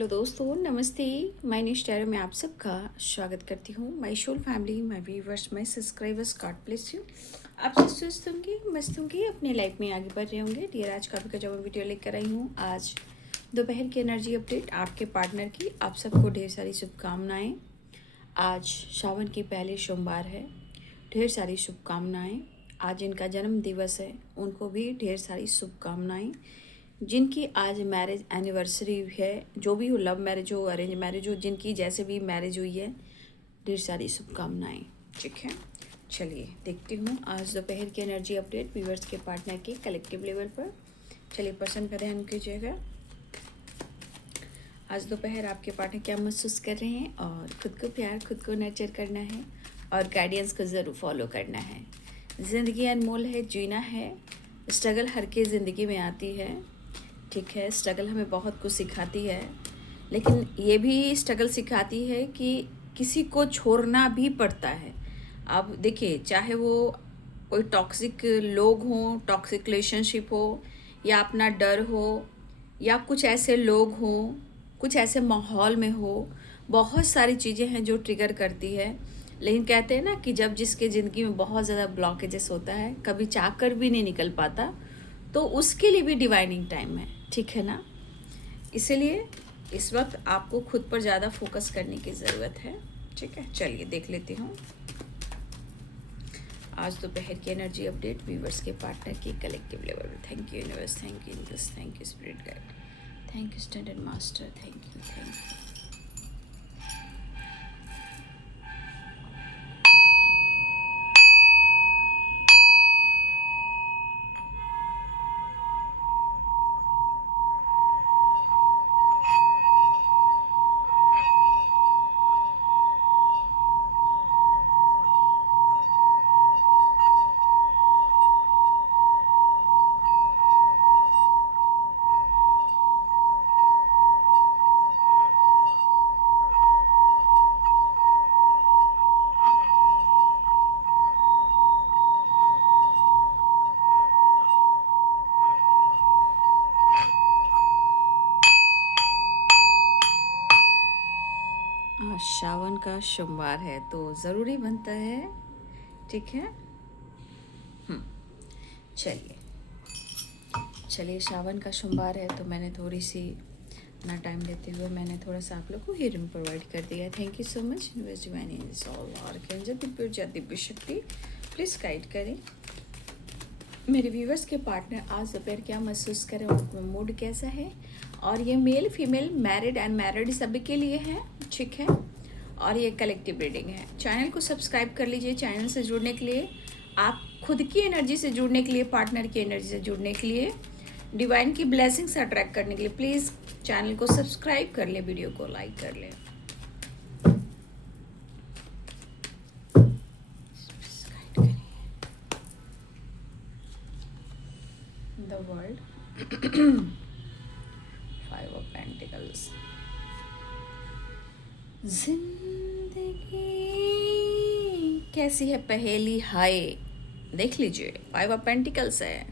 Hello दोस्तों, नमस्ते। My new star में आप सबका स्वागत करती हूँ। My soul family, my viewers, my subscribers, God bless you. आप सब स्वस्थ होंगे, मस्त होंगे, अपने लाइफ में आगे बढ़ रहे होंगे। डियर, आज का जो मैं वीडियो लेकर आई हूँ, आज दोपहर की एनर्जी अपडेट आपके पार्टनर की। आप सबको ढेर सारी शुभकामनाएँ। आज सावन की पहले सोमवार है, ढेर सारी शुभकामनाएँ। आज इनका जन्म दिवस है, उनको भी ढेर सारी शुभकामनाएँ। जिनकी आज मैरिज एनिवर्सरी है, जो भी हो, लव मैरिज हो, अरेंज मैरिज हो, जिनकी जैसे भी मैरिज हुई है, ढेर सारी शुभकामनाएं। ठीक है, चलिए देखती हूँ आज दोपहर की एनर्जी अपडेट व्यूअर्स के पार्टनर की कलेक्टिव लेवल पर। चलिए पसंद का ध्यान कीजिएगा। आज दोपहर आपके पार्टनर क्या महसूस कर रहे हैं, और खुद को प्यार, खुद को नर्चर करना है और गाइडेंस को ज़रूर फॉलो करना है। ज़िंदगी अनमोल है, जीना है। स्ट्रगल हर की ज़िंदगी में आती है। ठीक है, स्ट्रगल हमें बहुत कुछ सिखाती है, लेकिन ये भी स्ट्रगल सिखाती है कि किसी को छोड़ना भी पड़ता है। आप देखिए, चाहे वो कोई टॉक्सिक लोग हों, टॉक्सिक रिलेशनशिप हो, या अपना डर हो, या कुछ ऐसे लोग हों, कुछ ऐसे माहौल में हो, बहुत सारी चीज़ें हैं जो ट्रिगर करती है। लेकिन कहते हैं ना कि जब जिसके ज़िंदगी में बहुत ज़्यादा ब्लॉकेजेस होता है, कभी चाहकर भी नहीं निकल पाता, तो उसके लिए भी डिवाइनिंग टाइम है। ठीक है ना, इसलिए इस वक्त आपको खुद पर ज़्यादा फोकस करने की ज़रूरत है। ठीक है, चलिए देख लेती हूँ आज दोपहर की एनर्जी अपडेट व्यूवर्स के पार्टनर की कलेक्टिव लेवल में। Thank you universe, thank you universe, thank you spirit guide, thank you standard master, thank you, thank you. आज सावन का सोमवार है तो ज़रूरी बनता है। ठीक है, चलिए चलिए सावन का सोमवार है तो मैंने थोड़ी सी अपना टाइम लेते हुए मैंने थोड़ा सा आप लोग को हीलिंग प्रोवाइड कर दिया। Thank you so much. Universe divine angels, all archangel, दिव्य ऊर्जा, दिव्य शक्ति, प्लीज़ गाइड करें मेरे व्यूवर्स के पार्टनर आज दोपहर क्या महसूस करें, उनका मूड कैसा है। और ये मेल, फीमेल, मैरिड, अनमैरिड सभी के लिए है। ठीक है, और ये कलेक्टिव रीडिंग है। चैनल को सब्सक्राइब कर लीजिए। चैनल से जुड़ने के लिए, आप खुद की एनर्जी से जुड़ने के लिए, पार्टनर की एनर्जी से जुड़ने के लिए, डिवाइन की ब्लेसिंग्स अट्रैक्ट करने के लिए प्लीज़ चैनल को सब्सक्राइब कर ले, वीडियो को लाइक कर ले। The world, 5 of pentacles. जिंदगी कैसी है पहेली, हाय देख लीजिए, 5 ऑफ पेंटिकल्स है।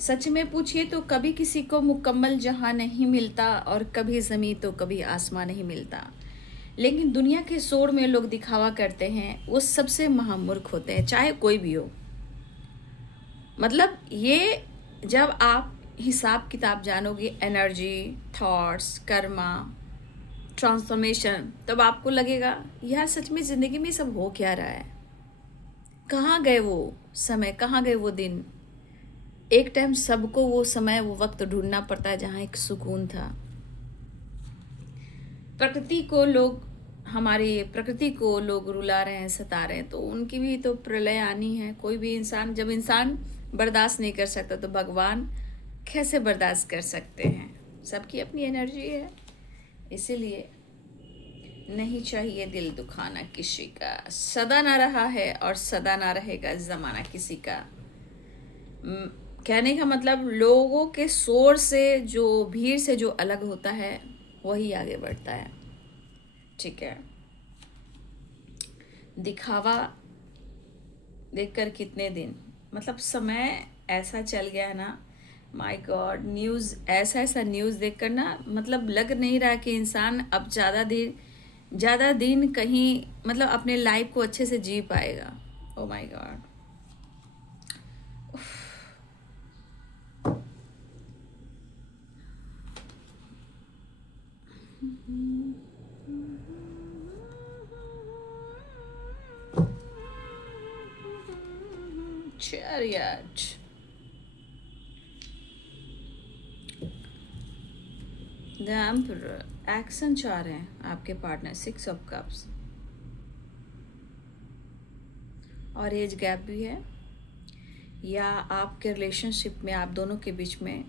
सच में पूछिए तो कभी किसी को मुकम्मल जहां नहीं मिलता, और कभी ज़मीन तो कभी आसमां नहीं मिलता। लेकिन दुनिया के शोर में लोग दिखावा करते हैं, वो सबसे महामूर्ख होते हैं, चाहे कोई भी हो। मतलब ये, जब आप हिसाब किताब जानोगे, एनर्जी, थॉट्स, कर्मा, ट्रांसफॉर्मेशन, तब आपको लगेगा यार सच में ज़िंदगी में सब हो क्या रहा है। कहाँ गए वो समय, कहाँ गए वो दिन। एक टाइम सबको वो समय, वो वक्त ढूंढना पड़ता है जहाँ एक सुकून था। प्रकृति को लोग, हमारी प्रकृति को लोग रुला रहे हैं, सता रहे हैं, तो उनकी भी तो प्रलय आनी है। कोई भी इंसान, जब इंसान बर्दाश्त नहीं कर सकता तो भगवान कैसे बर्दाश्त कर सकते हैं। सबकी अपनी एनर्जी है, इसीलिए नहीं चाहिए दिल दुखाना किसी का। सदा ना रहा है और सदा ना रहेगा ज़माना किसी का। कहने का मतलब, लोगों के शोर से, जो भीड़ से जो अलग होता है, वही आगे बढ़ता है। ठीक है, दिखावा देखकर कितने दिन, मतलब समय ऐसा चल गया है ना, माय गॉड, न्यूज़, ऐसा ऐसा न्यूज़ देखकर ना मतलब लग नहीं रहा कि इंसान अब ज़्यादा दिन कहीं मतलब अपने लाइफ को अच्छे से जी पाएगा। Oh my God. Chariot. The emperor, action चाह रहे हैं आपके पार्टनर, 6 ऑफ कप्स, और एज गैप भी है, या आपके रिलेशनशिप में आप दोनों के बीच में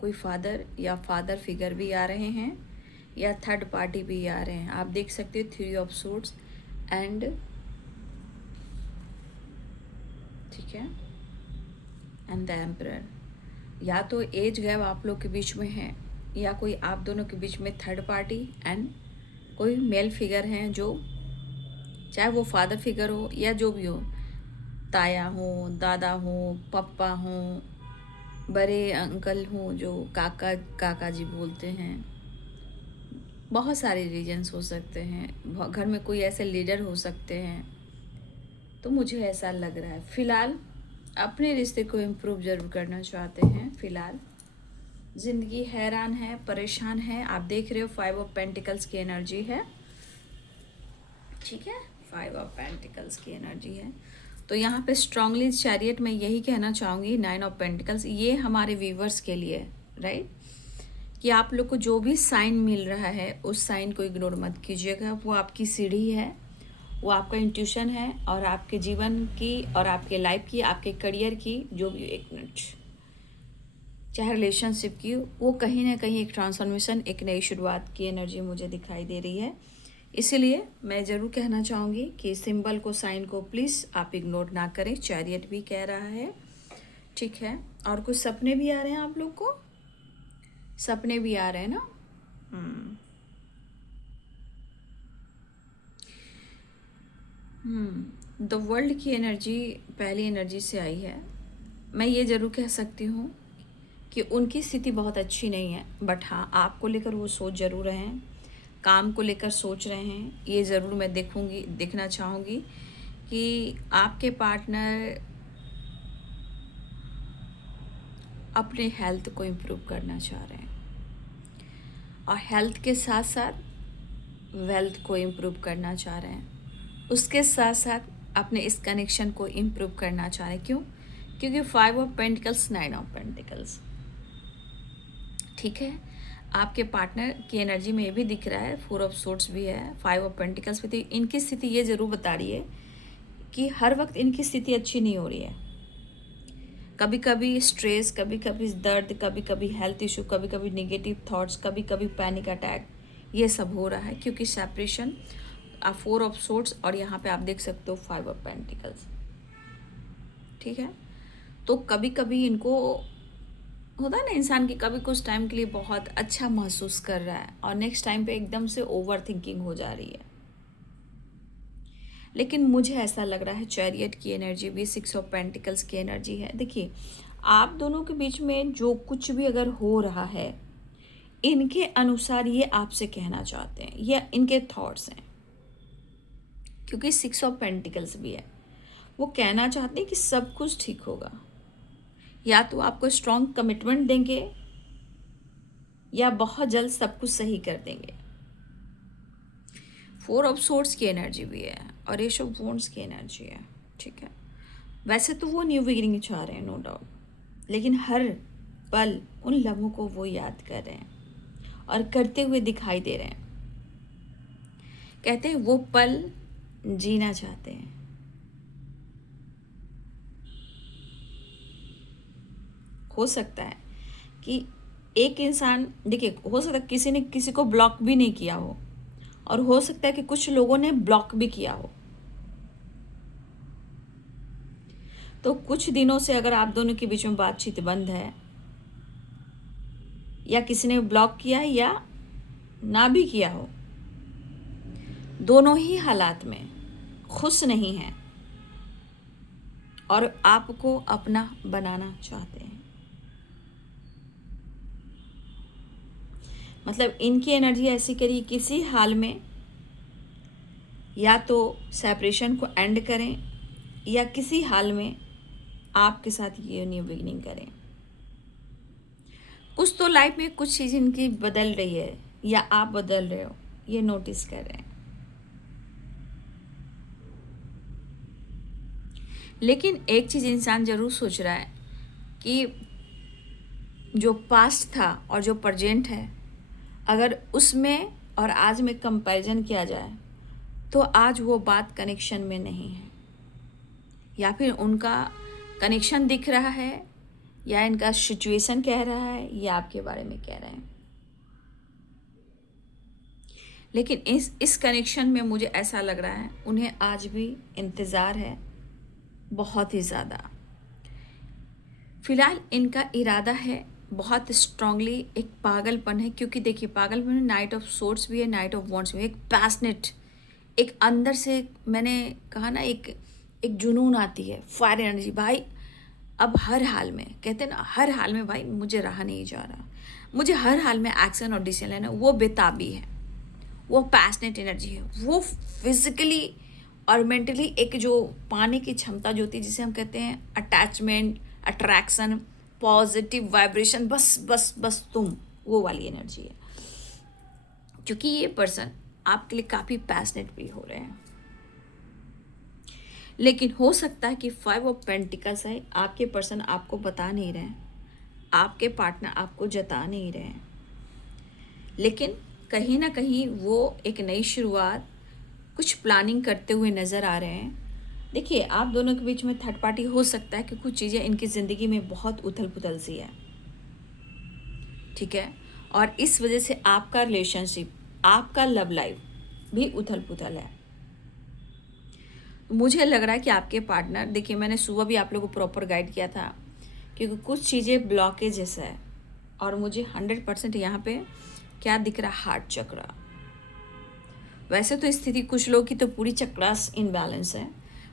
कोई फादर या फादर फिगर भी आ रहे हैं, या थर्ड पार्टी भी आ रहे हैं। आप देख सकते हो 3 ऑफ सूट्स एंड, ठीक है, एंड द एम्परर। या तो एज गैप आप लोग के बीच में है, या कोई आप दोनों के बीच में थर्ड पार्टी एंड कोई मेल फिगर हैं, जो चाहे वो फादर फिगर हो या जो भी हो, ताया हो, दादा हो, पप्पा हो, बड़े अंकल हो जो काका जी बोलते हैं, बहुत सारे रीजन्स हो सकते हैं, घर में कोई ऐसे लीडर हो सकते हैं। तो मुझे ऐसा लग रहा है फ़िलहाल अपने रिश्ते को इम्प्रूव ज़रूर करना चाहते हैं। फ़िलहाल ज़िंदगी हैरान है, परेशान है। आप देख रहे हो 5 ऑफ पेंटिकल्स की एनर्जी है, ठीक है, 5 ऑफ पेंटिकल्स की एनर्जी है। तो यहाँ पे स्ट्रांगली चैरियट में यही कहना चाहूँगी, 9 ऑफ पेंटिकल्स, ये हमारे व्यूवर्स के लिए, राइट, कि आप लोग को जो भी साइन मिल रहा है उस साइन को इग्नोर मत कीजिएगा। वो आपकी सीढ़ी है, वो आपका इंट्यूशन है, और आपके जीवन की और आपके लाइफ की, आपके करियर की, जो भी, एक मिनट, चाहे रिलेशनशिप की, वो कहीं ना कहीं एक ट्रांसफॉर्मेशन, एक नई शुरुआत की एनर्जी मुझे दिखाई दे रही है। इसीलिए मैं ज़रूर कहना चाहूँगी कि सिंबल को, साइन को प्लीज़ आप इग्नोर ना करें। चैरियट भी कह रहा है, ठीक है। और कुछ सपने भी आ रहे हैं आप लोग को, सपने भी आ रहे हैं ना। द वर्ल्ड की एनर्जी पहली एनर्जी से आई है। मैं ये ज़रूर कह सकती हूँ कि उनकी स्थिति बहुत अच्छी नहीं है, बट हाँ, आपको लेकर वो सोच ज़रूर रहे हैं, काम को लेकर सोच रहे हैं। ये ज़रूर मैं देखना चाहूँगी कि आपके पार्टनर अपने हेल्थ को इम्प्रूव करना चाह रहे हैं, और हेल्थ के साथ साथ वेल्थ को इम्प्रूव करना चाह रहे हैं। उसके साथ साथ अपने इस कनेक्शन को इम्प्रूव करना चाह रहे हैं। क्यों? क्योंकि 5 ऑफ पेंटिकल्स, 9 ऑफ पेंटिकल्स, ठीक है। आपके पार्टनर की एनर्जी में ये भी दिख रहा है, 4 ऑफ सोर्ड्स भी है, 5 ऑफ पेंटिकल्स भी। तो इनकी स्थिति ये ज़रूर बता रही है कि हर वक्त इनकी स्थिति अच्छी नहीं हो रही है। कभी कभी स्ट्रेस, कभी कभी दर्द, कभी कभी हेल्थ इशू, कभी कभी नेगेटिव थॉट्स, कभी कभी पैनिक अटैक, ये सब हो रहा है क्योंकि सेपरेशन। 4 ऑफ सोर्ड्स, और यहाँ पे आप देख सकते हो 5 ऑफ पेंटिकल्स, ठीक है। तो कभी कभी इनको होता है ना, इंसान की कभी कुछ टाइम के लिए बहुत अच्छा महसूस कर रहा है, और नेक्स्ट टाइम पे एकदम से ओवर थिंकिंग हो जा रही है। लेकिन मुझे ऐसा लग रहा है चैरियट की एनर्जी भी 6 ऑफ पेंटिकल्स की एनर्जी है। देखिए, आप दोनों के बीच में जो कुछ भी अगर हो रहा है, इनके अनुसार ये आपसे कहना चाहते हैं, ये इनके थॉट्स हैं, क्योंकि 6 ऑफ पेंटिकल्स भी है। वो कहना चाहते हैं कि सब कुछ ठीक होगा, या तो आपको स्ट्रॉन्ग कमिटमेंट देंगे, या बहुत जल्द सब कुछ सही कर देंगे। 4 ऑफ सोर्ड्स की एनर्जी भी है, और एश ऑफ वॉन्ड्स की एनर्जी है, ठीक है। वैसे तो वो न्यू बिगिनिंग चाह रहे हैं, नो डाउट, लेकिन हर पल उन लम्हों को वो याद कर रहे हैं और करते हुए दिखाई दे रहे हैं। कहते हैं वो पल जीना चाहते हैं। हो सकता है कि एक इंसान, देखिए, हो सकता है किसी ने किसी को ब्लॉक भी नहीं किया हो, और हो सकता है कि कुछ लोगों ने ब्लॉक भी किया हो। तो कुछ दिनों से अगर आप दोनों के बीच में बातचीत बंद है, या किसी ने ब्लॉक किया है या ना भी किया हो, दोनों ही हालात में खुश नहीं हैं और आपको अपना बनाना चाहते हैं। मतलब इनकी एनर्जी ऐसी करिए किसी हाल में या तो सेपरेशन को एंड करें या किसी हाल में आपके साथ ये न्यू बिगिनिंग करें। कुछ तो लाइफ में कुछ चीज़ इनकी बदल रही है या आप बदल रहे हो, ये नोटिस कर रहे हैं। लेकिन एक चीज़ इंसान ज़रूर सोच रहा है कि जो पास्ट था और जो प्रेजेंट है, अगर उसमें और आज में कंपैरिजन किया जाए तो आज वो बात कनेक्शन में नहीं है, या फिर उनका कनेक्शन दिख रहा है या इनका सिचुएशन कह रहा है या आपके बारे में कह रहे हैं। लेकिन इस कनेक्शन में मुझे ऐसा लग रहा है उन्हें आज भी इंतज़ार है, बहुत ही ज़्यादा। फिलहाल इनका इरादा है बहुत स्ट्रांगली, एक पागलपन है, क्योंकि देखिए पागलपन में नाइट ऑफ सोर्ड्स भी है, नाइट ऑफ वॉन्ड्स भी है, एक पैशनेट, एक अंदर से मैंने कहा ना एक जुनून आती है, फायर एनर्जी। भाई अब हर हाल में, कहते हैं ना हर हाल में भाई मुझे रहा नहीं जा रहा, मुझे हर हाल में एक्शन और डिसीजन लेना, वो बेताबी है, वो पैशनेट एनर्जी है, वो फिजिकली और मेंटली एक जो पाने की क्षमता जो होती है, जिसे हम कहते हैं अटैचमेंट, अट्रैक्शन, पॉजिटिव वाइब्रेशन, बस बस बस तुम, वो वाली एनर्जी है। क्योंकि ये पर्सन आपके लिए काफ़ी पैशनेट भी हो रहे हैं। लेकिन हो सकता है कि 5 ऑफ पेंटिकल्स है, आपके पर्सन आपको बता नहीं रहे हैं, आपके पार्टनर आपको जता नहीं रहे हैं, लेकिन कहीं ना कहीं वो एक नई शुरुआत, कुछ प्लानिंग करते हुए नज़र आ रहे हैं। देखिए आप दोनों के बीच में थर्ड पार्टी हो सकता है कि कुछ चीज़ें इनकी ज़िंदगी में बहुत उथल पुथल सी है, ठीक है, और इस वजह से आपका रिलेशनशिप, आपका लव लाइफ भी उथल पुथल है। मुझे लग रहा है कि आपके पार्टनर, देखिए मैंने सुबह भी आप लोगों को प्रॉपर गाइड किया था, क्योंकि कुछ चीज़ें ब्लॉकेजेस है, और मुझे 100% यहाँ पे क्या दिख रहा, हार्ट चक्र। वैसे तो स्थिति कुछ लोग की तो पूरी चक्रास इनबैलेंस है,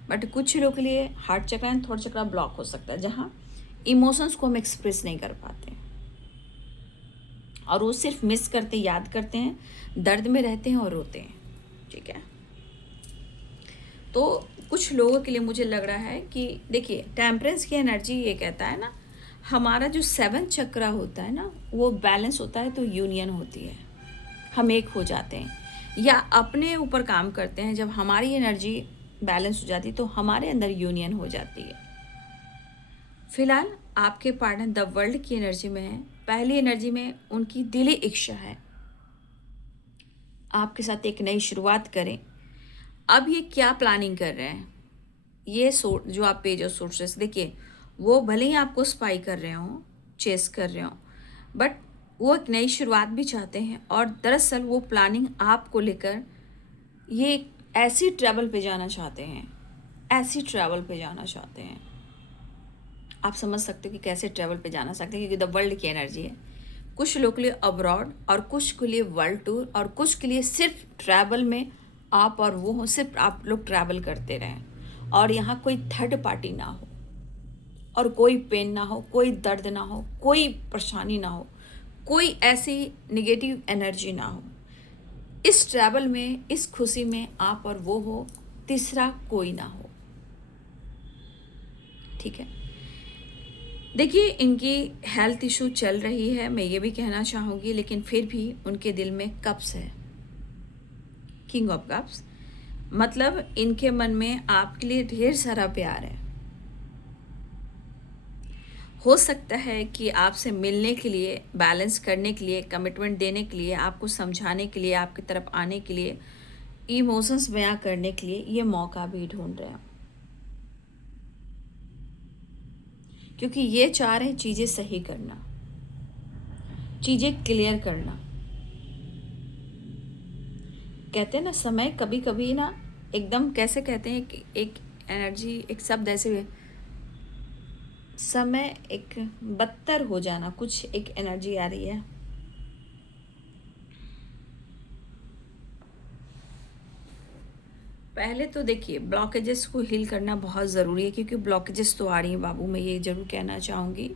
बट कुछ लोगों के लिए हार्ट चक्र एंड थर्ड चक्र ब्लॉक हो सकता है, जहाँ इमोशंस को हम एक्सप्रेस नहीं कर पाते और वो सिर्फ मिस करते, याद करते हैं, दर्द में रहते हैं और रोते हैं, ठीक है। तो कुछ लोगों के लिए मुझे लग रहा है कि देखिए टेम्परेंस की एनर्जी ये कहता है ना, हमारा जो 7 चक्रा होता है ना, वो बैलेंस होता है तो यूनियन होती है, हम एक हो जाते हैं या अपने ऊपर काम करते हैं। जब हमारी एनर्जी बैलेंस हो जाती है तो हमारे अंदर यूनियन हो जाती है। फिलहाल आपके पार्टनर द वर्ल्ड की एनर्जी में है, पहली एनर्जी में उनकी दिली इच्छा है आपके साथ एक नई शुरुआत करें। अब ये क्या प्लानिंग कर रहे हैं, ये जो आप पेज ऑफ सोर्सेस देखिए, वो भले ही आपको स्पाई कर रहे हों, चेस कर रहे हों, बट वो एक नई शुरुआत भी चाहते हैं, और दरअसल वो प्लानिंग आपको लेकर ये ऐसी ट्रैवल पे जाना चाहते हैं, ऐसी ट्रैवल पे जाना चाहते हैं। आप समझ सकते हो कि कैसे ट्रैवल पे जाना सकते हैं, क्योंकि द वर्ल्ड की एनर्जी है। कुछ लोग के लिए अब्रॉड, और कुछ के लिए वर्ल्ड टूर, और कुछ के लिए सिर्फ ट्रैवल में आप और वो हो, सिर्फ आप लोग ट्रैवल करते रहें और यहाँ कोई थर्ड पार्टी ना हो, और कोई पेन ना हो, कोई दर्द ना हो, कोई परेशानी ना हो, कोई ऐसी निगेटिव एनर्जी ना हो। इस ट्रैवल में, इस खुशी में आप और वो हो, तीसरा कोई ना हो, ठीक है। देखिए इनकी हेल्थ इशू चल रही है, मैं ये भी कहना चाहूँगी, लेकिन फिर भी उनके दिल में कप्स है, किंग ऑफ कप्स, मतलब इनके मन में आपके लिए ढेर सारा प्यार है। हो सकता है कि आपसे मिलने के लिए, बैलेंस करने के लिए, कमिटमेंट देने के लिए, आपको समझाने के लिए, आपकी तरफ आने के लिए, इमोशंस बयां करने के लिए ये मौका भी ढूंढ रहे हैं, क्योंकि ये चाह रहे हैं चीज़ें सही करना, चीज़ें क्लियर करना। कहते हैं ना समय कभी कभी ना एकदम, कैसे कहते हैं कि एक एनर्जी, एक शब्द ऐसे, समय एक बदतर हो जाना, कुछ एक एनर्जी आ रही है। पहले तो देखिए ब्लॉकेजेस को हील करना बहुत ज़रूरी है, क्योंकि ब्लॉकेजेस तो आ रही हैं बाबू, मैं ये ज़रूर कहना चाहूँगी।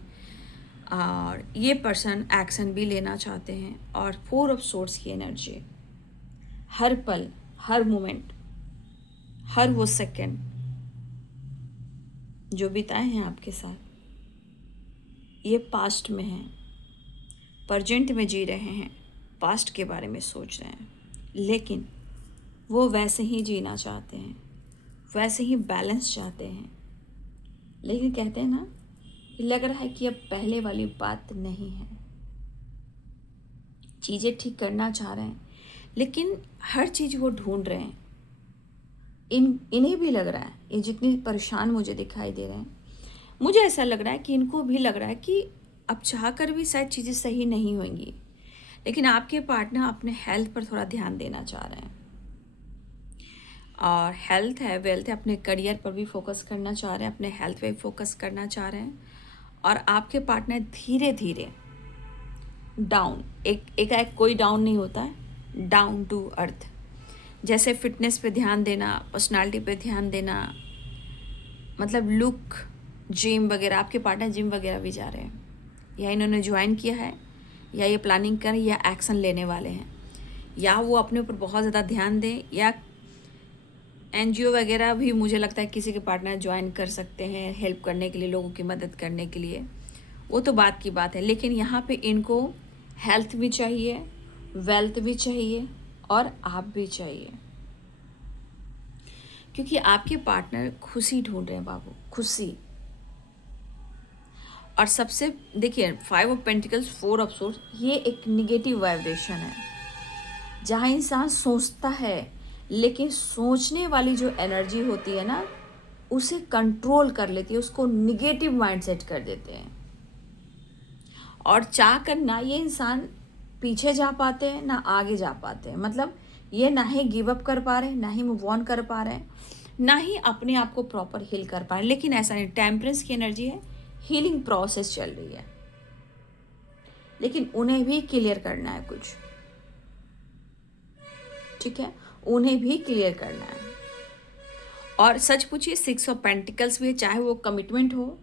और ये पर्सन एक्शन भी लेना चाहते हैं। और 4 ऑफ सोर्स की एनर्जी, हर पल, हर मोमेंट, हर वो सेकंड जो बिताए हैं आपके साथ, ये पास्ट में हैं, प्रेजेंट में जी रहे हैं, पास्ट के बारे में सोच रहे हैं, लेकिन वो वैसे ही जीना चाहते हैं, वैसे ही बैलेंस चाहते हैं। लेकिन कहते हैं ना कि लग रहा है कि अब पहले वाली बात नहीं है। चीज़ें ठीक करना चाह रहे हैं, लेकिन हर चीज़ वो ढूंढ रहे हैं। इन्हें भी लग रहा है, ये जितनी परेशान मुझे दिखाई दे रहे हैं, मुझे ऐसा लग रहा है कि इनको भी लग रहा है कि अब चाह कर भी शायद चीज़ें सही नहीं होंगी। लेकिन आपके पार्टनर अपने हेल्थ पर थोड़ा ध्यान देना चाह रहे हैं, और हेल्थ है, वेल्थ है, अपने करियर पर भी फोकस करना चाह रहे हैं, अपने हेल्थ पे भी फोकस करना चाह रहे हैं। और आपके पार्टनर धीरे धीरे डाउन, एक कोई डाउन नहीं होता है, डाउन टू अर्थ। जैसे फिटनेस पे ध्यान देना, पर्सनालिटी पे ध्यान देना, मतलब लुक, जिम वगैरह। आपके पार्टनर जिम वगैरह भी जा रहे हैं, या इन्होंने ज्वाइन किया है, या ये प्लानिंग करें, या एक्शन लेने वाले हैं, या वो अपने ऊपर बहुत ज़्यादा ध्यान दें, या एनजीओ वगैरह भी मुझे लगता है किसी के पार्टनर ज्वाइन कर सकते हैं हेल्प करने के लिए, लोगों की मदद करने के लिए। वो तो बात की बात है, लेकिन यहाँ पे इनको हेल्थ भी चाहिए, वेल्थ भी चाहिए, और आप भी चाहिए, क्योंकि आपके पार्टनर खुशी ढूंढ रहे हैं बाबू, खुशी। और सबसे देखिए 5 ऑफ पेंटिकल्स, 4 ऑफ सोर्स, ये एक निगेटिव वाइब्रेशन है, जहाँ इंसान सोचता है, लेकिन सोचने वाली जो एनर्जी होती है ना, उसे कंट्रोल कर लेती है, उसको निगेटिव माइंडसेट कर देते हैं। और चाह कर ना ये इंसान पीछे जा पाते हैं, ना आगे जा पाते हैं। मतलब ये ना ही गिव अप कर पा रहे हैं, ना ही मूव ऑन कर पा रहे हैं, ना ही अपने आप को प्रॉपर हील कर पा रहे हैं। लेकिन ऐसा नहीं, टेम्परेंस की एनर्जी है, हीलिंग प्रोसेस चल रही है, लेकिन उन्हें भी क्लियर करना है कुछ, ठीक है, उन्हें भी क्लियर करना है। और सच पूछिए 6 ऑफ पेंटिकल्स भी है, चाहे वो कमिटमेंट हो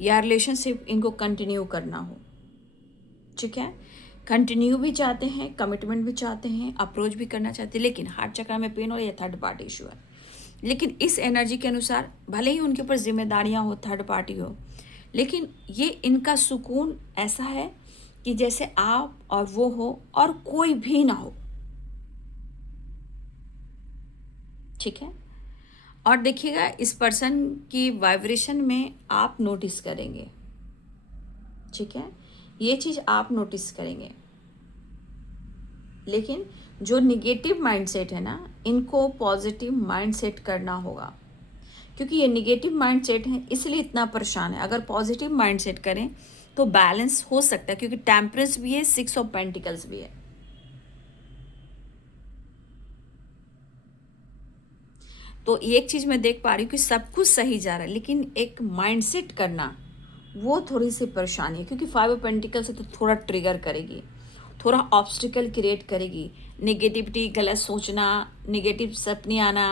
या रिलेशनशिप इनको कंटिन्यू करना हो, ठीक है, कंटिन्यू भी चाहते हैं, कमिटमेंट भी चाहते हैं, अप्रोच भी करना चाहते हैं, लेकिन हार्ट चक्र में पेन हो या थर्ड पार्टी इशू है। लेकिन इस एनर्जी के अनुसार भले ही उनके ऊपर जिम्मेदारियां हो, थर्ड पार्टी हो, लेकिन ये इनका सुकून ऐसा है कि जैसे आप और वो हो और कोई भी ना हो, ठीक है। और देखिएगा इस पर्सन की वाइब्रेशन में आप नोटिस करेंगे, ठीक है, ये चीज़ आप नोटिस करेंगे। लेकिन जो निगेटिव माइंडसेट है ना, इनको पॉजिटिव माइंडसेट करना होगा, क्योंकि ये निगेटिव माइंडसेट है इसलिए इतना परेशान है। अगर पॉजिटिव माइंडसेट करें तो बैलेंस हो सकता है, क्योंकि टेम्परेंस भी है, 6 ऑफ पेंटिकल्स भी है। तो एक चीज़ मैं देख पा रही हूँ कि सब कुछ सही जा रहा है, लेकिन एक माइंडसेट करना वो थोड़ी सी परेशानी है, क्योंकि 5 ऑफ पेंटिकल्स से तो थोड़ा ट्रिगर करेगी, थोड़ा ऑब्स्टिकल क्रिएट करेगी, नेगेटिविटी, गलत सोचना, नेगेटिव सपने आना,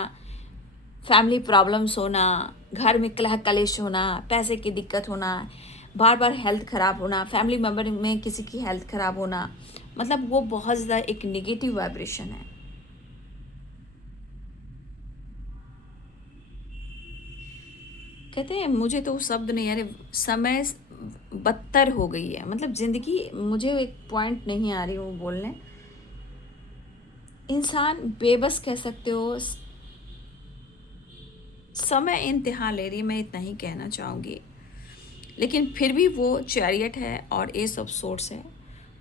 फैमिली प्रॉब्लम्स होना, घर में कलह कलेश होना, पैसे की दिक्कत होना, बार बार हेल्थ ख़राब होना, फैमिली मेम्बर में किसी की हेल्थ ख़राब होना, मतलब वो बहुत ज़्यादा एक नेगेटिव वाइब्रेशन है। कहते हैं, मुझे तो शब्द नहीं आ रहे, समय बदतर हो गई है, मतलब ज़िंदगी, मुझे एक पॉइंट नहीं आ रही वो बोलने, इंसान बेबस कह सकते हो, समय इंतहा ले रही है, मैं इतना ही कहना चाहूँगी। लेकिन फिर भी वो चैरियट है और एस ऑफ सोर्ड्स है,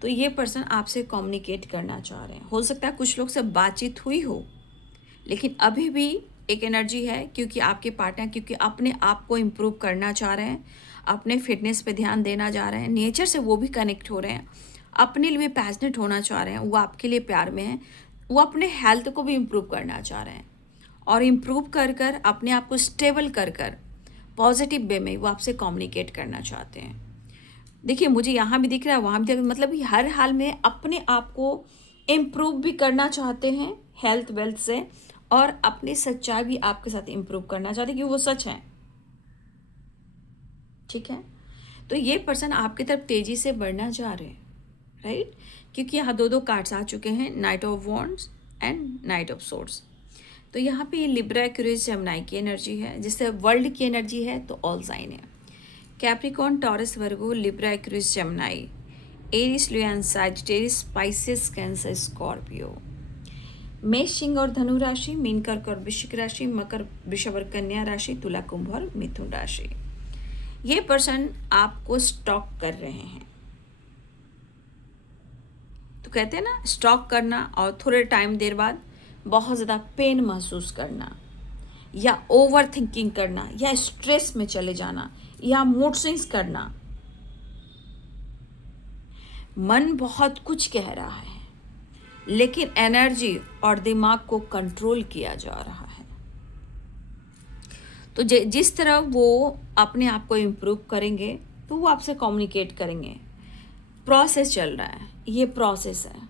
तो ये पर्सन आपसे कम्युनिकेट करना चाह रहे हैं। हो सकता है कुछ लोग से बातचीत हुई हो, लेकिन अभी भी एक एनर्जी है, क्योंकि आपके पार्टनर, क्योंकि अपने आप को इम्प्रूव करना चाह रहे हैं, अपने फिटनेस पे ध्यान देना चाह रहे हैं, नेचर से वो भी कनेक्ट हो रहे हैं, अपने लिए पैशनेट होना चाह रहे हैं, वो आपके लिए प्यार में है, वो अपने हेल्थ को भी इम्प्रूव करना चाह रहे हैं, और इम्प्रूव कर कर अपने आप को स्टेबल कर कर पॉजिटिव वे में वो आपसे कम्युनिकेट करना चाहते हैं। देखिए मुझे यहाँ भी दिख रहा है, वहाँ भी दिख रहा है, मतलब हर हाल में अपने आप को इम्प्रूव भी करना चाहते हैं हेल्थ वेल्थ से, और अपनी सच्चाई भी आपके साथ इम्प्रूव करना चाहते हैं, कि वो सच है, ठीक है। तो ये पर्सन आपकी तरफ तेज़ी से बढ़ना चाह रहे हैं, राइट? क्योंकि यहाँ दो दो कार्ड्स आ चुके हैं, knight of wands and knight of swords. तो यहाँ पे ये लिब्रा एक्यूरियस जेमिनी की एनर्जी है, जिससे वर्ल्ड की एनर्जी है तो ऑल साइन है। Capricorn, Taurus, Virgo, Libra Aquarius Gemini, Aries, Leo and Sagittarius, Pisces, Cancer, Scorpio. मेष, सिंह और धनु राशि, मीन, कर्क और वृश्चिक राशि, मकर, वृषभ और कन्या राशि, तुला, कुंभ और मिथुन राशि। ये पर्सन आपको स्टॉक कर रहे हैं। तो कहते हैं ना, स्टॉक करना और थोड़े टाइम देर बाद बहुत ज़्यादा पेन महसूस करना, या ओवर थिंकिंग करना, या स्ट्रेस में चले जाना, या मूड स्विंग्स करना। मन बहुत कुछ कह रहा है, लेकिन एनर्जी और दिमाग को कंट्रोल किया जा रहा है। तो जिस तरह वो अपने आप को इम्प्रूव करेंगे तो वो आपसे कम्युनिकेट करेंगे। प्रोसेस चल रहा है, ये प्रोसेस है,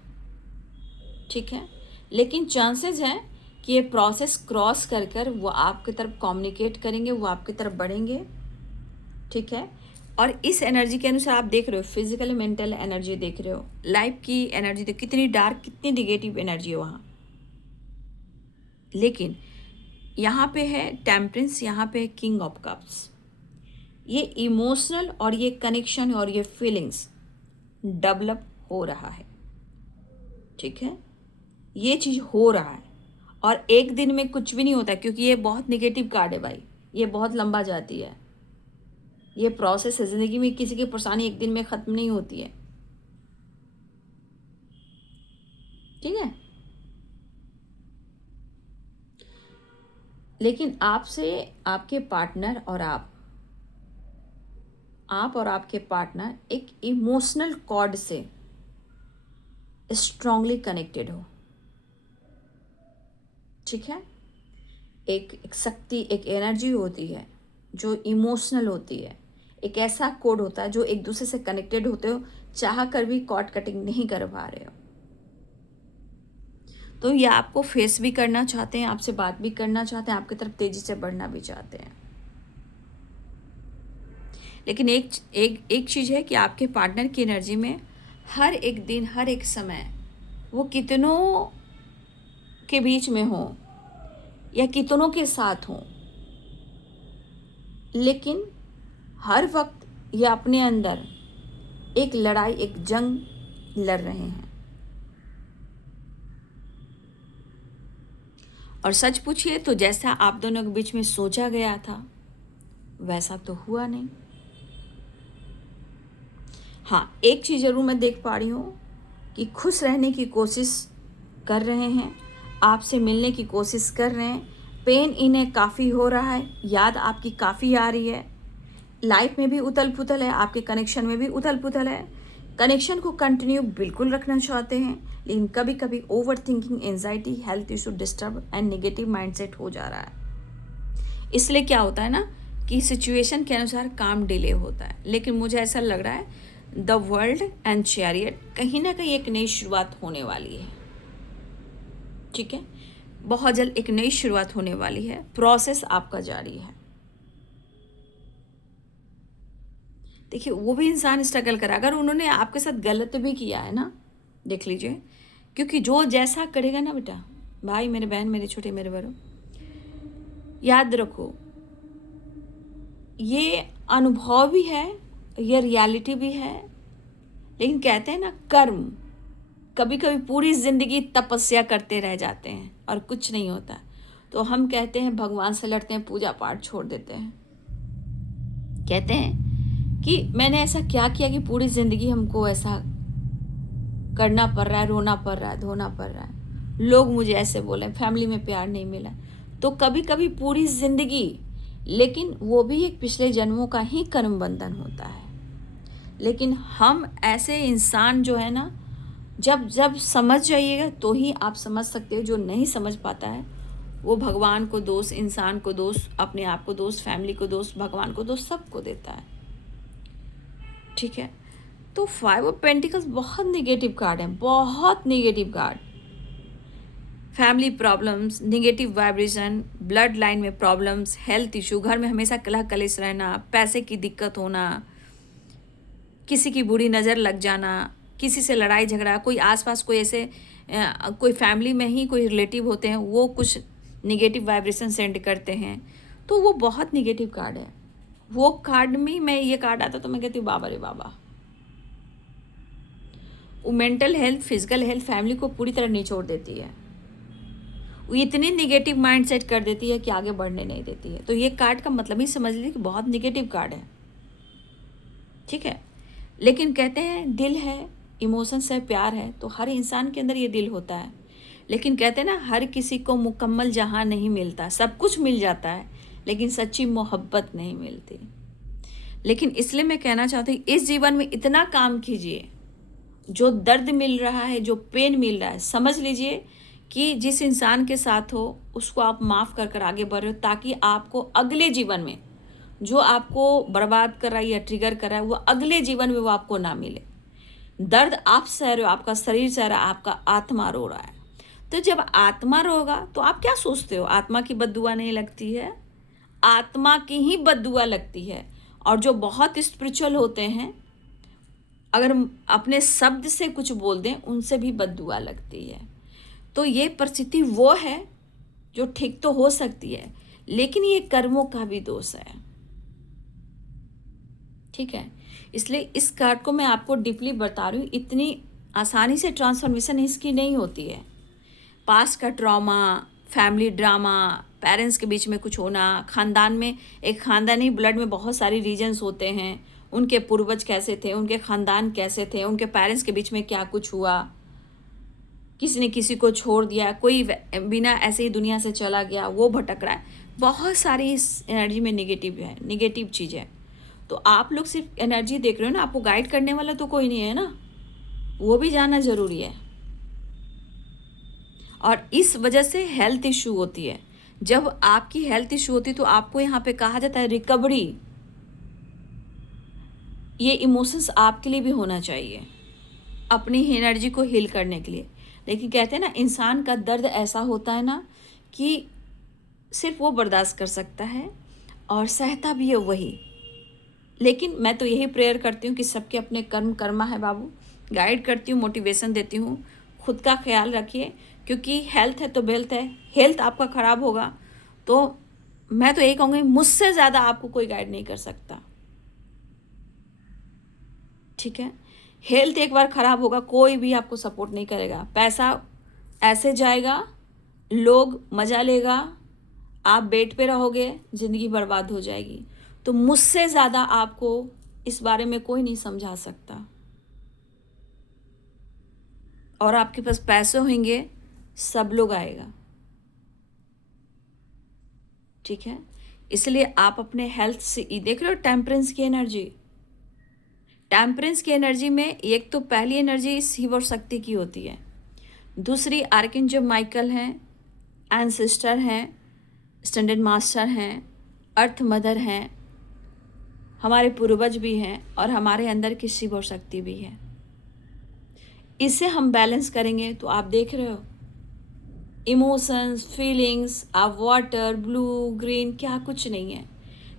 ठीक है, लेकिन चांसेस हैं कि ये प्रोसेस क्रॉस कर कर वो आपकी तरफ कम्युनिकेट करेंगे, वो आपकी तरफ बढ़ेंगे, ठीक है। और इस एनर्जी के अनुसार आप देख रहे हो, फिजिकल मेंटल एनर्जी देख रहे हो, लाइफ की एनर्जी तो कितनी डार्क, कितनी निगेटिव एनर्जी है वहाँ। लेकिन यहाँ पे है टेम्परेंस, यहाँ पे है किंग ऑफ कप्स। ये इमोशनल और ये कनेक्शन और ये फीलिंग्स डेवलप हो रहा है, ठीक है, ये चीज़ हो रहा है। और एक दिन में कुछ भी नहीं होता, क्योंकि ये बहुत निगेटिव कार्ड है भाई, ये बहुत लंबा जाती है, ये प्रोसेस है। ज़िंदगी में किसी की परेशानी एक दिन में ख़त्म नहीं होती है, ठीक है। लेकिन आपसे आपके पार्टनर और आप और आपके पार्टनर एक इमोशनल कॉर्ड से स्ट्रांगली कनेक्टेड हो, ठीक है। एक शक्ति, एक एनर्जी होती है जो इमोशनल होती है, एक ऐसा कोड होता है जो एक दूसरे से कनेक्टेड होते हो, चाह कर भी कॉर्ड कटिंग नहीं कर पा रहे हो। तो ये आपको फेस भी करना चाहते हैं, आपसे बात भी करना चाहते हैं, आपकी तरफ तेजी से बढ़ना भी चाहते हैं। लेकिन एक चीज़ है कि आपके पार्टनर की एनर्जी में हर एक दिन, हर एक समय वो कितनों के बीच में हो या कितनों के साथ हो, लेकिन हर वक्त ये अपने अंदर एक लड़ाई, एक जंग लड़ रहे हैं। और सच पूछिए तो जैसा आप दोनों के बीच में सोचा गया था वैसा तो हुआ नहीं। हाँ, एक चीज़ ज़रूर मैं देख पा रही हूँ कि खुश रहने की कोशिश कर रहे हैं, आपसे मिलने की कोशिश कर रहे हैं। पेन इन्हें काफ़ी हो रहा है, याद आपकी काफ़ी आ रही है, लाइफ में भी उथल पुथल है, आपके कनेक्शन में भी उथल पुथल है। कनेक्शन को कंटिन्यू बिल्कुल रखना चाहते हैं, लेकिन कभी कभी over thinking, anxiety, health issue, disturb and negative mindset हो जा रहा है। इसलिए क्या होता है ना कि सिचुएशन के अनुसार काम डिले होता है। लेकिन मुझे ऐसा लग रहा है द वर्ल्ड एंड चैरियट कहीं ना कहीं एक नई शुरुआत होने वाली है, ठीक है, बहुत जल्द एक नई शुरुआत होने वाली है। प्रोसेस आपका जारी है। देखिए, वो भी इंसान स्ट्रगल करा, अगर उन्होंने आपके साथ गलत भी किया है ना, देख लीजिए, क्योंकि जो जैसा करेगा ना बेटा, भाई मेरे बहन, मेरे छोटे, मेरे बड़ों, याद रखो ये अनुभव भी है, ये रियलिटी भी है। लेकिन कहते हैं ना, कर्म, कभी कभी पूरी ज़िंदगी तपस्या करते रह जाते हैं और कुछ नहीं होता, तो हम कहते हैं भगवान से लड़ते हैं, पूजा पाठ छोड़ देते हैं, कहते हैं कि मैंने ऐसा क्या किया कि पूरी ज़िंदगी हमको ऐसा करना पड़ रहा है, रोना पड़ रहा है, धोना पड़ रहा है, लोग मुझे ऐसे बोले, फैमिली में प्यार नहीं मिला। तो कभी कभी पूरी ज़िंदगी, लेकिन वो भी एक पिछले जन्मों का ही कर्म बंधन होता है। लेकिन हम ऐसे इंसान जो है ना, जब समझ जाइएगा तो ही आप समझ सकते हो। जो नहीं समझ पाता है वो भगवान को दोष, इंसान को दोष, अपने आप को दोष, फैमिली को दोष, भगवान को दोष, सबको देता है, ठीक है। तो 5 ऑफ पेंटिकल्स बहुत निगेटिव कार्ड है, बहुत negative card. Family problems, negative vibration, blood line में प्रॉब्लम्स, हेल्थ इशू, घर में हमेशा कलह कलेश रहना, पैसे की दिक्कत होना, किसी की बुरी नज़र लग जाना, किसी से लड़ाई झगड़ा, कोई आसपास कोई ऐसे कोई फैमिली में ही कोई रिलेटिव होते हैं वो कुछ निगेटिव वाइब्रेशन सेंड करते हैं, तो वो बहुत निगेटिव कार्ड है। वो कार्ड में मैं ये कार्ड आता तो मैं कहती हूँ बाबा रे बाबा, वो mental health, physical health, family को पूरी तरह निचोड़ देती है। वो इतनी निगेटिव माइंड सेट कर देती है कि आगे बढ़ने नहीं देती है। तो ये कार्ड का मतलब ही समझ लीजिए कि बहुत निगेटिव कार्ड है, ठीक है। लेकिन कहते हैं दिल है, इमोशंस है, प्यार है, तो हर इंसान के अंदर ये दिल होता है। लेकिन कहते हैं ना, हर किसी को मुकम्मल जहाँ नहीं मिलता, सब कुछ मिल जाता है लेकिन सच्ची मोहब्बत नहीं मिलती। लेकिन इसलिए मैं कहना चाहती हूँ, इस जीवन में इतना काम कीजिए, जो दर्द मिल रहा है, जो पेन मिल रहा है, समझ लीजिए कि जिस इंसान के साथ हो उसको आप माफ़ कर कर आगे बढ़ रहे हो, ताकि आपको अगले जीवन में जो आपको बर्बाद कर रहा है या ट्रिगर कर रहा है, वो अगले जीवन में वो आपको ना मिले। दर्द आप सह रहे हो, आपका शरीर सह रहा है, आपका आत्मा रो रहा है। तो जब आत्मा रोगा तो आप क्या सोचते हो? आत्मा की बद्दुआ नहीं लगती है, आत्मा की ही बद्दुआ लगती है। और जो बहुत स्पिरिचुअल होते हैं, अगर अपने शब्द से कुछ बोल दें उनसे भी बद्दुआ लगती है। तो ये परिस्थिति वो है जो ठीक तो हो सकती है, लेकिन ये कर्मों का भी दोष है, ठीक है। इसलिए इस कार्ड को मैं आपको डीपली बता रही हूँ, इतनी आसानी से ट्रांसफॉर्मेशन इसकी नहीं होती है। पास्ट का ट्रॉमा, फैमिली ड्रामा, पेरेंट्स के बीच में कुछ होना, ख़ानदान में एक ख़ानदानी ब्लड में बहुत सारी रीजन्स होते हैं, उनके पूर्वज कैसे थे, उनके ख़ानदान कैसे थे, उनके पेरेंट्स के बीच में क्या कुछ हुआ, किसी ने किसी को छोड़ दिया, कोई बिना ऐसे ही दुनिया से चला गया, वो भटक रहा है। बहुत सारी इस एनर्जी में निगेटिव है, निगेटिव चीज़ है। तो आप लोग सिर्फ एनर्जी देख रहे हो ना, आपको गाइड करने वाला तो कोई नहीं है ना, वो भी जानना ज़रूरी है। और इस वजह से हेल्थ इशू होती है। जब आपकी हेल्थ इशू होती है तो आपको यहाँ पे कहा जाता है रिकवरी। ये इमोशंस आपके लिए भी होना चाहिए, अपनी एनर्जी को हील करने के लिए। लेकिन कहते हैं ना, इंसान का दर्द ऐसा होता है ना कि सिर्फ वो बर्दाश्त कर सकता है और सहता भी है वही। लेकिन मैं तो यही प्रेयर करती हूँ कि सबके अपने कर्म कर्मा है बाबू। गाइड करती हूँ, मोटिवेशन देती हूँ, खुद का ख्याल रखिए, क्योंकि हेल्थ है तो वेल्थ है। हेल्थ आपका ख़राब होगा तो मैं तो यही कहूँगी, मुझसे ज़्यादा आपको कोई गाइड नहीं कर सकता, ठीक है। हेल्थ एक बार ख़राब होगा, कोई भी आपको सपोर्ट नहीं करेगा। पैसा ऐसे जाएगा, लोग मज़ा लेगा, आप बेड पे रहोगे, ज़िंदगी बर्बाद हो जाएगी। तो मुझसे ज़्यादा आपको इस बारे में कोई नहीं समझा सकता। और आपके पास पैसे होंगे, सब लोग आएगा, ठीक है। इसलिए आप अपने हेल्थ से देख रहे हो टेम्परेंस की एनर्जी। टेम्परेंस की एनर्जी में एक तो पहली एनर्जी शिव और शक्ति की होती है, दूसरी आर्कएंजल माइकल हैं, एंसेस्टर हैं, स्टैंडर्ड मास्टर हैं, अर्थ मदर हैं, हमारे पूर्वज भी हैं, और हमारे अंदर की शिव और शक्ति भी है। इसे हम बैलेंस करेंगे तो आप देख रहे हो इमोशंस, फीलिंग्स, आप वाटर, ब्लू, ग्रीन, क्या कुछ नहीं है।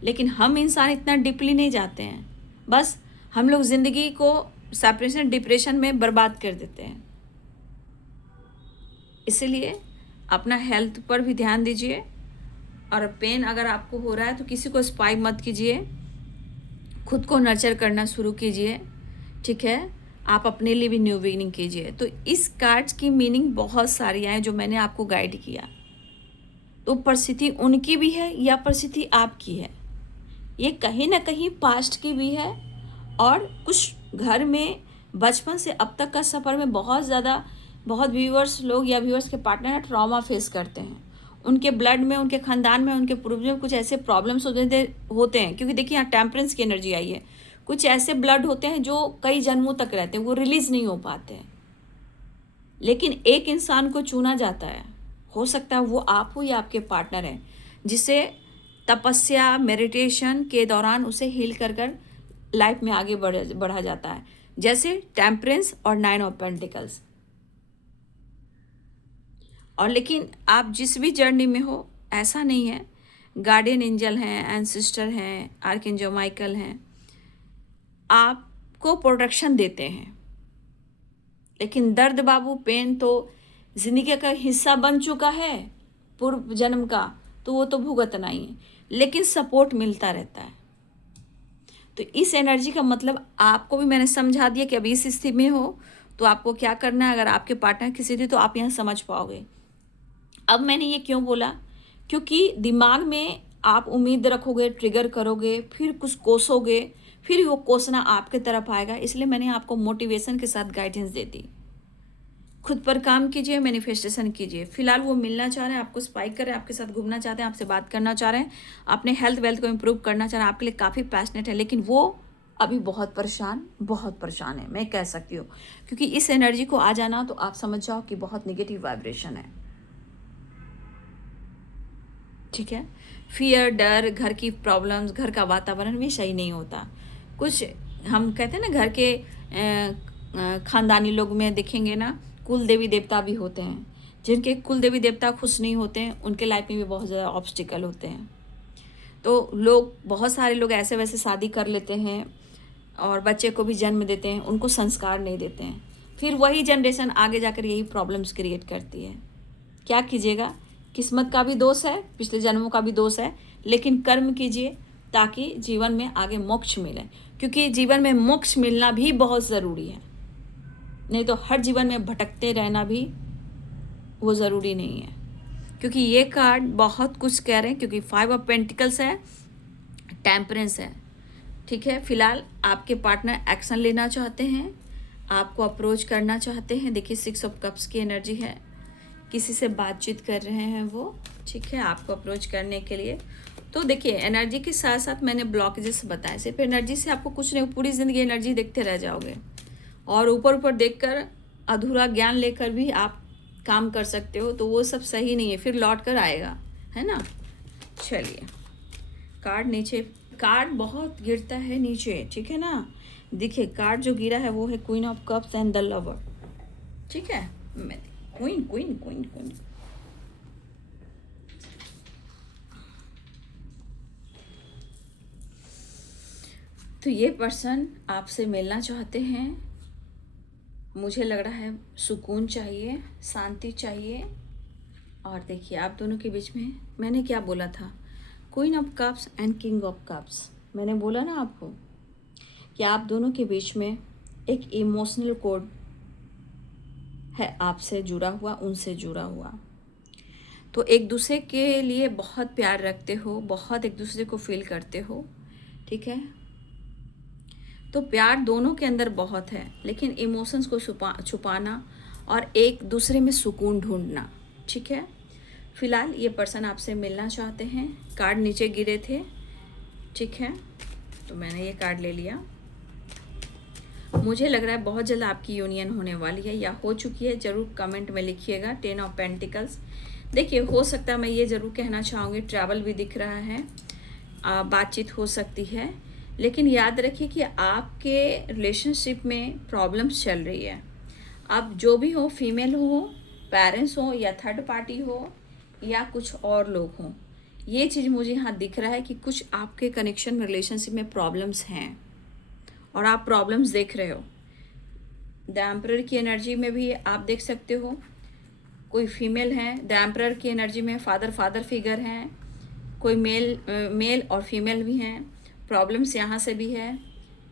लेकिन हम इंसान इतना डीपली नहीं जाते हैं, बस हम लोग ज़िंदगी को सेपरेशन, डिप्रेशन में बर्बाद कर देते हैं। इसीलिए अपना हेल्थ पर भी ध्यान दीजिए। और पेन अगर आपको हो रहा है तो किसी को स्पाई मत कीजिए, खुद को नर्चर करना शुरू कीजिए, ठीक है। आप अपने लिए भी न्यू बिगिनिंग कीजिए। तो इस कार्ड्स की मीनिंग बहुत सारी हैं जो मैंने आपको गाइड किया। तो परिस्थिति उनकी भी है या परिस्थिति आपकी है, ये कहीं ना कहीं पास्ट की भी है। और कुछ घर में बचपन से अब तक का सफ़र में बहुत व्यूअर्स लोग या व्यूअर्स के पार्टनर ट्रॉमा फेस करते हैं। उनके ब्लड में, उनके ख़ानदान में, उनके पूर्वज में कुछ ऐसे प्रॉब्लम्स होते हैं। क्योंकि देखिए यहाँ टेम्परेंस की एनर्जी आई है। कुछ ऐसे ब्लड होते हैं जो कई जन्मों तक रहते हैं, वो रिलीज़ नहीं हो पाते हैं। लेकिन एक इंसान को चुना जाता है, हो सकता है वो आप हो या आपके पार्टनर हैं, जिसे तपस्या, मेडिटेशन के दौरान उसे हील कर लाइफ में आगे बढ़ा जाता है। जैसे टेम्परेंस और 9 ऑफ पेंटिकल्स। और लेकिन आप जिस भी जर्नी में हो, ऐसा नहीं है, गार्डियन एंजल हैं, एंसेस्टर हैं, आर्कएंजल माइकल हैं, आप को प्रोटेक्शन देते हैं। लेकिन दर्द बाबू, पेन तो जिंदगी का हिस्सा बन चुका है पूर्व जन्म का, तो वो तो भुगतना ही है, लेकिन सपोर्ट मिलता रहता है। तो इस एनर्जी का मतलब आपको भी मैंने समझा दिया कि अभी इस स्थिति में हो तो आपको क्या करना है। अगर आपके पार्टनर किसी थी तो आप यहाँ समझ पाओगे। अब मैंने ये क्यों बोला, क्योंकि दिमाग में आप उम्मीद रखोगे, ट्रिगर करोगे, फिर कुछ कोसोगे, फिर वो कोसना आपके तरफ आएगा। इसलिए मैंने आपको मोटिवेशन के साथ गाइडेंस दे दी। खुद पर काम कीजिए, मैनिफेस्टेशन कीजिए। फिलहाल वो मिलना चाह रहे हैं, आपको स्पाइक कर रहे हैं, आपके साथ घूमना चाहते हैं, आपसे बात करना चाह रहे हैं, अपने हेल्थ वेल्थ को इम्प्रूव करना चाह रहे हैं, आपके लिए काफ़ी पैशनेट है, लेकिन वो अभी बहुत परेशान है, मैं कह सकती हूँ। क्योंकि इस एनर्जी को आ जाना तो आप समझ जाओ कि बहुत निगेटिव वाइब्रेशन है। ठीक है, फियर, डर, घर की प्रॉब्लम्स, घर का वातावरण हमेशा ही नहीं होता। कुछ हम कहते हैं ना, घर के खानदानी लोग में देखेंगे ना, कुल देवी देवता भी होते हैं। जिनके कुल देवी देवता खुश नहीं होते हैं, उनके लाइफ में भी बहुत ज़्यादा ऑब्स्टिकल होते हैं। तो लोग, बहुत सारे लोग ऐसे वैसे शादी कर लेते हैं और बच्चे को भी जन्म देते हैं, उनको संस्कार नहीं देते हैं। फिर वही जनरेशन आगे जाकर यही प्रॉब्लम्स क्रिएट करती है। क्या कीजिएगा, किस्मत का भी दोष है, पिछले जन्मों का भी दोष है, लेकिन कर्म कीजिए ताकि जीवन में आगे मोक्ष मिले। क्योंकि जीवन में मोक्ष मिलना भी बहुत ज़रूरी है, नहीं तो हर जीवन में भटकते रहना भी वो ज़रूरी नहीं है। क्योंकि ये कार्ड बहुत कुछ कह रहे हैं, क्योंकि 5 ऑफ पेंटिकल्स है, टेम्परेंस है। ठीक है, फिलहाल आपके पार्टनर एक्शन लेना चाहते हैं, आपको अप्रोच करना चाहते हैं। देखिए 6 ऑफ कप्स की एनर्जी है, किसी से बातचीत कर रहे हैं वो। ठीक है, आपको अप्रोच करने के लिए। तो देखिए एनर्जी के साथ साथ मैंने ब्लॉकेजेस बताए। सिर्फ एनर्जी से आपको कुछ नहीं, पूरी ज़िंदगी एनर्जी देखते रह जाओगे और ऊपर ऊपर देखकर अधूरा ज्ञान लेकर भी आप काम कर सकते हो, तो वो सब सही नहीं है, फिर लौट कर आएगा, है ना। चलिए, कार्ड नीचे, कार्ड बहुत गिरता है नीचे, ठीक है ना। देखिए कार्ड जो गिरा है वो है queen of cups and the lover. ठीक है, मैं क्वीन क्वीन क्वीन क्वीन तो ये पर्सन आपसे मिलना चाहते हैं। मुझे लग रहा है सुकून चाहिए, शांति चाहिए। और देखिए आप दोनों के बीच में मैंने क्या बोला था, queen of cups and king of cups. मैंने बोला ना आपको कि आप दोनों के बीच में एक इमोशनल कोड है, आपसे जुड़ा हुआ, उनसे जुड़ा हुआ। तो एक दूसरे के लिए बहुत प्यार रखते हो, बहुत एक दूसरे को फील करते हो। ठीक है, तो प्यार दोनों के अंदर बहुत है, लेकिन इमोशंस को छुपाना और एक दूसरे में सुकून ढूंढना। ठीक है, फिलहाल ये पर्सन आपसे मिलना चाहते हैं। कार्ड नीचे गिरे थे, ठीक है, तो मैंने ये कार्ड ले लिया। मुझे लग रहा है बहुत जल्द आपकी यूनियन होने वाली है या हो चुकी है, ज़रूर कमेंट में लिखिएगा। 10 ऑफ पेंटिकल्स। देखिए हो सकता है, मैं ये ज़रूर कहना चाहूँगी, ट्रैवल भी दिख रहा है, बातचीत हो सकती है, लेकिन याद रखिए कि आपके रिलेशनशिप में प्रॉब्लम्स चल रही है। अब जो भी हो, फीमेल हो, पेरेंट्स हो या थर्ड पार्टी हो या कुछ और लोग हों, ये चीज़ मुझे यहाँ दिख रहा है कि कुछ आपके कनेक्शन में, रिलेशनशिप में प्रॉब्लम्स हैं और आप प्रॉब्लम्स देख रहे हो। द एम्परर की एनर्जी में भी आप देख सकते हो कोई फीमेल है। द एम्परर की एनर्जी में फादर फिगर हैं, कोई मेल और फीमेल भी हैं। प्रॉब्लम्स यहाँ से भी है,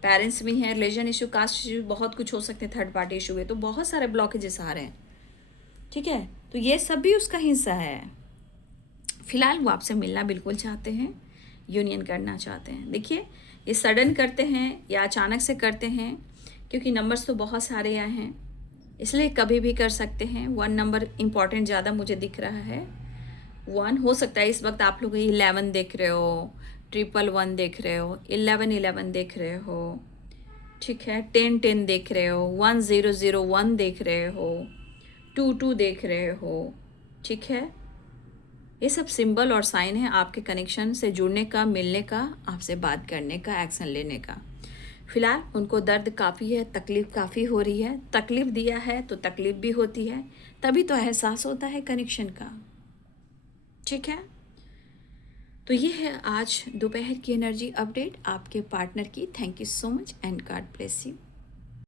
पेरेंट्स भी हैं, रिलीजन इशू, कास्ट इशू, बहुत कुछ हो सकते हैं, थर्ड पार्टी इशू है, तो बहुत सारे ब्लॉकेजेस आ रहे हैं। ठीक है, तो ये सब भी उसका हिस्सा है। फिलहाल वो आपसे मिलना बिल्कुल चाहते हैं, यूनियन करना चाहते हैं। देखिए ये सडन करते हैं या अचानक से करते हैं, क्योंकि नंबर्स तो बहुत सारे आए हैं, इसलिए कभी भी कर सकते हैं। 1 नंबर इम्पॉर्टेंट ज़्यादा मुझे दिख रहा है। 1 हो सकता है इस वक्त आप लोग 11 देख रहे हो, 111 देख रहे हो, 11 देख रहे हो, ठीक है, 10 देख रहे हो, 1001 देख रहे हो, 22 देख रहे हो। ठीक है, ये सब सिंबल और साइन है आपके कनेक्शन से जुड़ने का, मिलने का, आपसे बात करने का, एक्शन लेने का। फिलहाल उनको दर्द काफ़ी है, तकलीफ़ काफ़ी हो रही है। तकलीफ़ दिया है तो तकलीफ़ भी होती है, तभी तो एहसास होता है कनेक्शन का। ठीक है, तो ये है आज दोपहर की एनर्जी अपडेट आपके पार्टनर की। Thank you so much and God bless you.